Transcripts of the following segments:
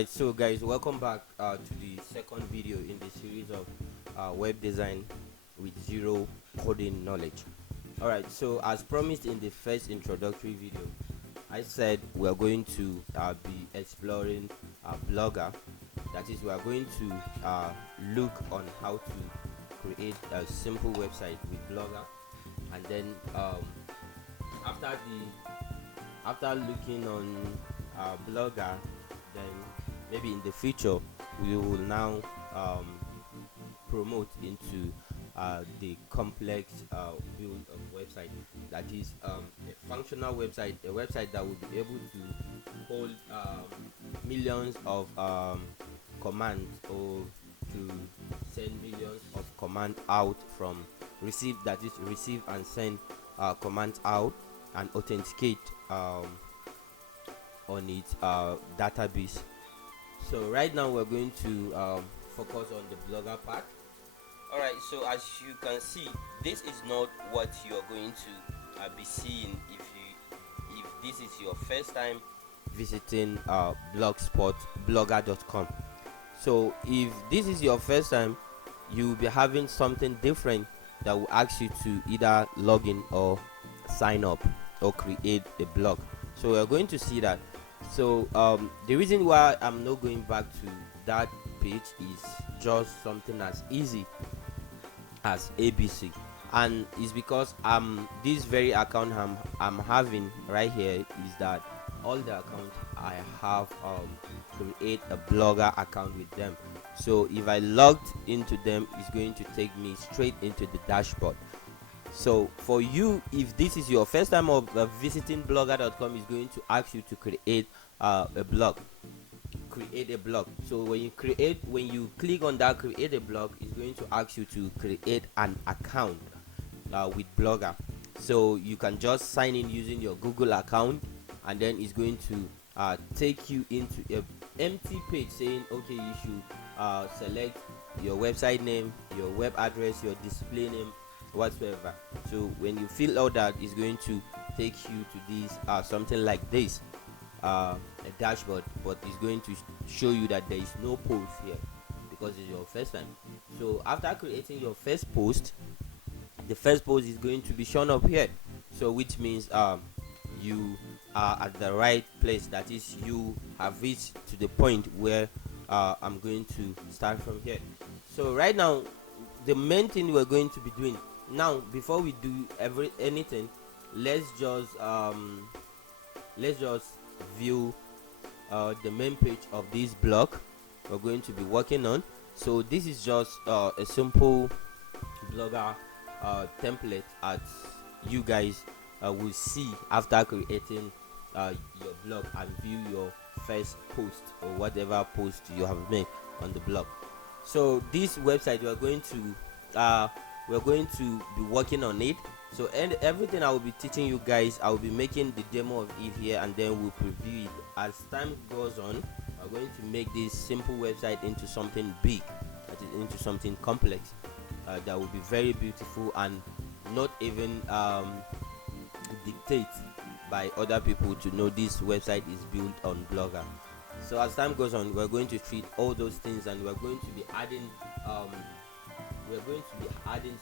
Alright, so guys, welcome back to the second video in the series of web design with zero coding knowledge. Alright, so as promised in the first introductory video, I said we are going to be exploring Blogger. That is, we are going to look on how to create a simple website with Blogger, and then after looking on Blogger, then maybe in the future we will now promote into the complex build of website, that is a functional website, a website that will be able to hold millions of commands, or to send millions of commands out from receive, that is receive and send commands out, and authenticate on its database. So right now we're going to focus on the Blogger part. Alright, so as you can see, this is not what you are going to be seeing if this is your first time visiting blogger.com. So if this is your first time, you will be having something different that will ask you to either log in or sign up or create a blog. So we're going to see that. So the reason why I'm not going back to that page is just something as easy as ABC, and it's because this very account I'm having right here is that all the accounts I have create a Blogger account with them. So if I logged into them, it's going to take me straight into the dashboard. So for you, if this is your first time of visiting blogger.com, is going to ask you to create a blog. So when you click on that create a blog, it's going to ask you to create an account with Blogger. So you can just sign in using your Google account, and then it's going to take you into an empty page saying, okay, you should select your website name, your web address, your display name, whatsoever. So when you fill out that, it's going to take you to this something like this, a dashboard, but it's going to show you that there is no post here because it's your first time. So after creating your first post, the first post is going to be shown up here, so which means you are at the right place. That is, you have reached to the point where I'm going to start from here. So right now, the main thing we're going to be doing now, before we do anything, let's just view the main page of this blog we're going to be working on. So this is just a simple Blogger template, as you guys will see after creating your blog and view your first post or whatever post you have made on the blog. So this website, we're going to be working on it. So and everything I will be teaching you guys, I will be making the demo of it here, and then we'll preview it. As time goes on, we're going to make this simple website into something big, that is into something complex, that will be very beautiful and not even dictate by other people to know this website is built on Blogger. So as time goes on, we're going to treat all those things, and we're going to be adding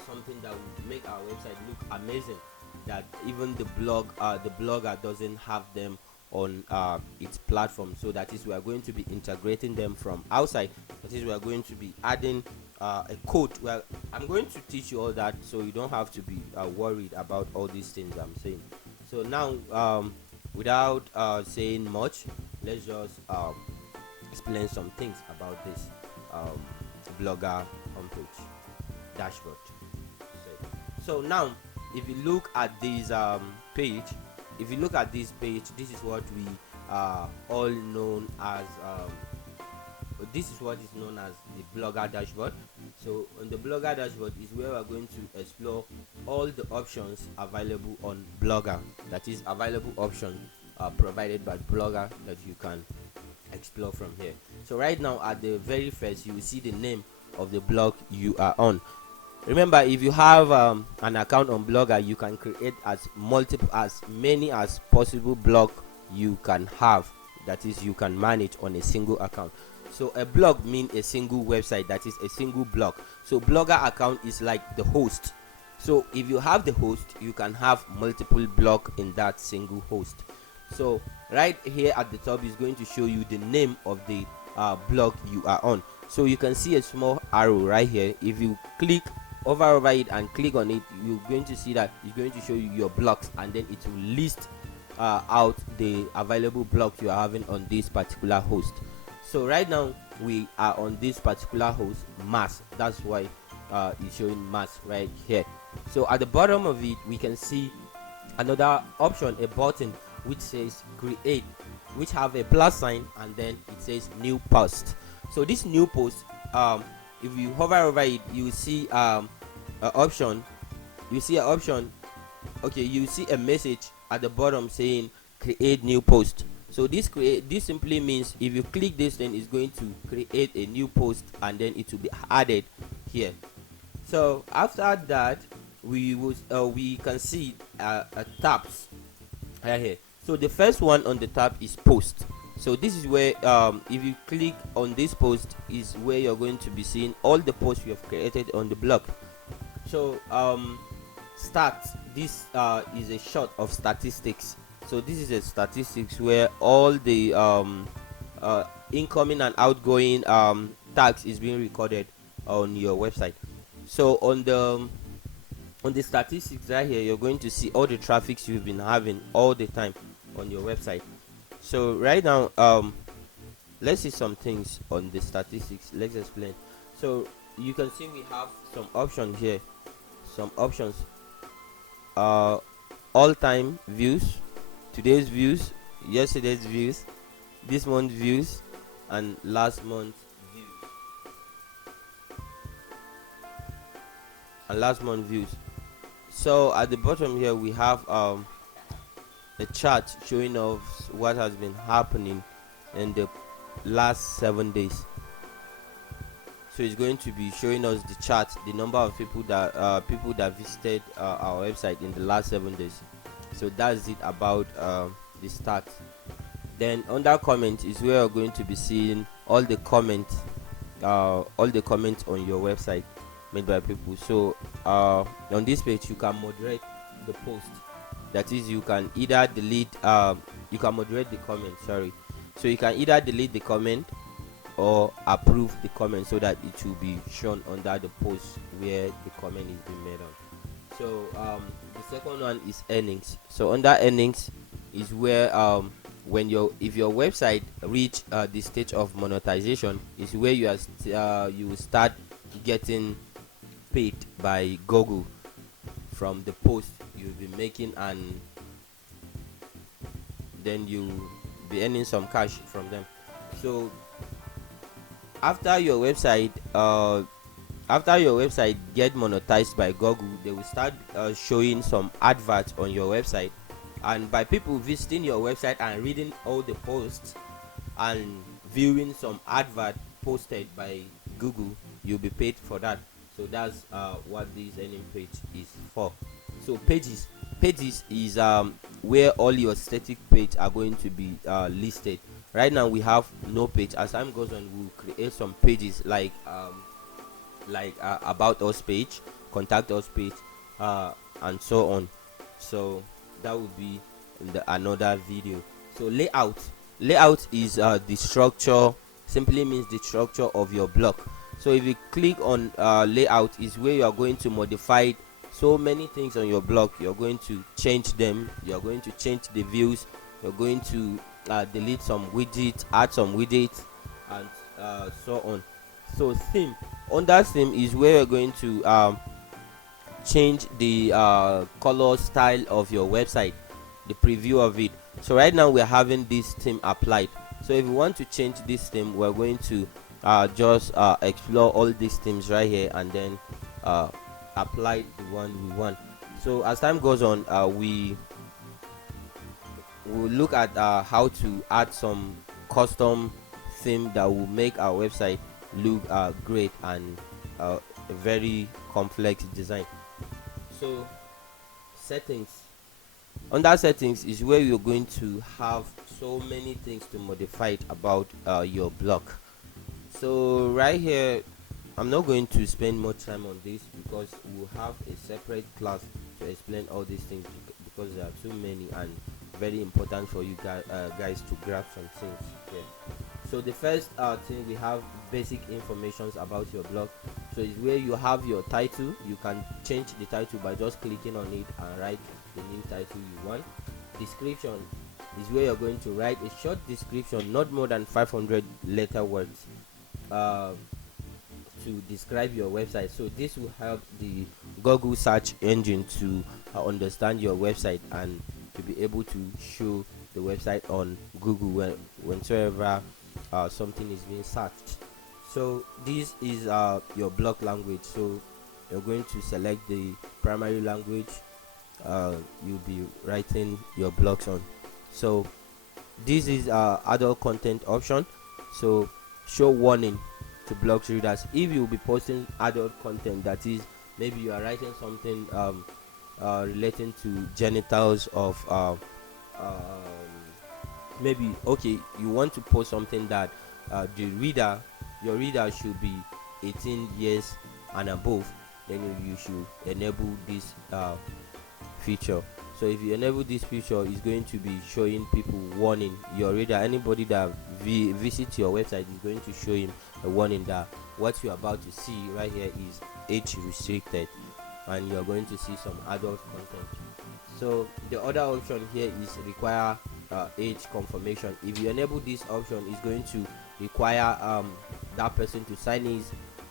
something that will make our website look amazing, that even the blogger doesn't have them on its platform. So that is, we are going to be integrating them from outside. That is, we are going to be adding a code. Well, I'm going to teach you all that, so you don't have to be worried about all these things I'm saying. So now, without saying much, let's just explain some things about this Blogger homepage dashboard. So now, if you look at this page, this is what we all known as this is what is known as the Blogger dashboard. So on the Blogger dashboard is where we're going to explore all the options available on Blogger, that is available options provided by Blogger that you can explore from here. So right now, at the very first, you will see the name of the blog you are on. Remember, if you have an account on Blogger, you can create as many as possible blog you can have that is you can manage on a single account. So a blog means a single website, that is a single blog. So blogger account is like the host. So if you have the host, you can have multiple blog in that single host. So right here at the top is going to show you the name of the blog you are on. So you can see a small arrow right here. If you click over it and click on it, you're going to see that it's going to show you your blogs, and then it will list out the available blogs you are having on this particular host. So right now we are on this particular host, mass. That's why it's showing mass right here. So at the bottom of it, we can see another option, a button which says create, which have a plus sign, and then it says new post. So this new post, if you hover over it, you see an option. You see a message at the bottom saying create new post. So this simply means if you click this, then it's going to create a new post, and then it will be added here. So after that, we can see tabs right here. So the first one on the tab is post. So this is where if you click on this post, is where you're going to be seeing all the posts you have created on the blog. So stats, this is a short of statistics. So this is a statistics where all the incoming and outgoing tags is being recorded on your website. So on the statistics right here, you're going to see all the traffics you've been having all the time on your website. So right now, let's see some things on the statistics. Let's explain. So you can see we have some options here, some options. All-time views, today's views, yesterday's views, this month's views, and last month's views. So at the bottom here, we have a chart showing us what has been happening in the last 7 days. So it's going to be showing us the chart, the number of people that visited our website in the last 7 days. So that's it about the stats. Then under comments is where you're going to be seeing all the comments on your website made by people. So on this page, you can moderate the post. That is, you can either delete you can moderate the comment, so you can either delete the comment or approve the comment, so that it will be shown under the post where the comment is being made on. So the second one is earnings. So under earnings is where if your website reach the stage of monetization, is where you will start getting paid by Google from the post you'll be making, and then you'll be earning some cash from them. So after your website get monetized by Google, they will start showing some adverts on your website, and by people visiting your website and reading all the posts and viewing some advert posted by Google, you'll be paid for that. So that's what this earning page is for. So pages is where all your static page are going to be listed. Right now we have no page. As time goes on, we'll create some pages like about us page, contact us page, and so on. So that will be in another video. So layout is the structure, simply means the structure of your blog. So if you click on layout, is where you are going to modify so many things on your blog. You're going to change them, you're going to change the views, you're going to delete some widgets, add some widgets, and so on. So theme, under theme is where you're going to change the color style of your website, the preview of it. So right now we're having this theme applied. So if you want to change this theme, we're going to just explore all these themes right here, and then apply the one we want. So as time goes on, we will look at how to add some custom theme that will make our website look great and a very complex design. So settings, under settings is where you're going to have so many things to modify it about your blog. So right here, I'm not going to spend much time on this because we'll have a separate class to explain all these things, because there are too many and very important for you guys to grab some things here. So the first thing, we have basic informations about your blog. So it's where you have your title. You can change the title by just clicking on it and write the new title you want. Description is where you're going to write a short description, not more than 500 letter words, uh, to describe your website. So this will help the Google search engine to understand your website and to be able to show the website on Google whenever something is being searched. So this is your blog language. So you're going to select the primary language you'll be writing your blogs on. So this is adult content option. So show warning to blog readers. If you'll be posting adult content, that is, maybe you are writing something relating to genitals of maybe, okay, you want to post something that your reader should be 18 years and above, then you should enable this feature. So if you enable this feature, it's going to be showing people warning. Your reader, anybody that visits your website, is going to show him a warning that what you're about to see right here is age restricted, and you're going to see some adult content. So the other option here is require age confirmation. If you enable this option, it's going to require that person to sign his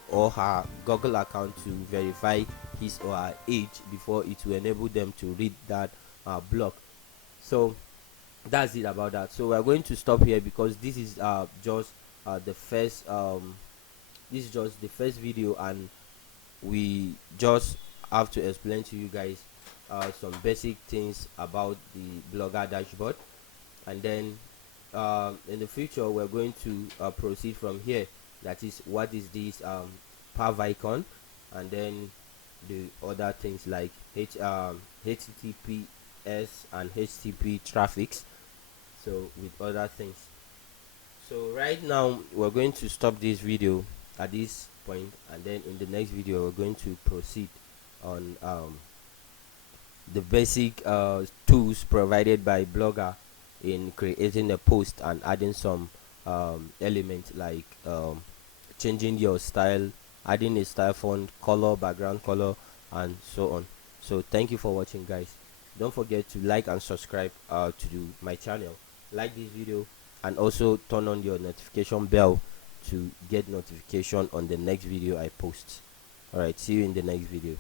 or her Google account to verify his or her age before it will enable them to read that blog. So that's it about that. So we're going to stop here because this is just the first this is just the first video, and we just have to explain to you guys some basic things about the blogger dashboard, and then in the future we're going to proceed from here. That is, what is this pav icon, and then the other things like https and http traffics, so with other things. So right now we're going to stop this video at this point, and then in the next video we're going to proceed on the basic tools provided by Blogger in creating a post and adding some elements like changing your style, adding a style font, color, background color, and so on. So thank you for watching, guys. Don't forget to like and subscribe to my channel, like this video, and also turn on your notification bell to get notification on the next video I post. All right, see you in the next video.